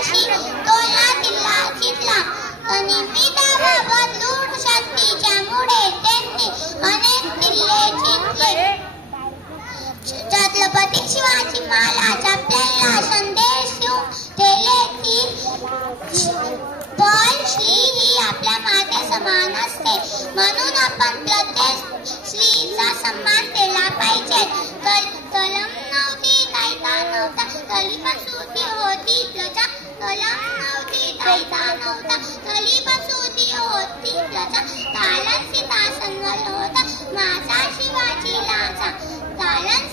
वर्षी तोलला किल्ला जिंकला. निमित्ताबाबत लूट शक्तीच्यामुळे त्यांनी अनेक किल्ले जिंकले. छत्रपती शिवाजी महाराज आपल्याला संदेश देऊन ठेवले की पण स्त्री ही आपल्या माते समान असते, म्हणून आपण प्रत्येक स्त्रीचा सन्मान केला पाहिजे. कलम नव्हती, कायदा नव्हता, तरी पण सुखी होती प्रजा. कलम नव्हती, कायदा नव्हता, तरी पण सुखी होती प्रजा. तारण सिंहासनवर होता माझा शिवाजी राजा. तारण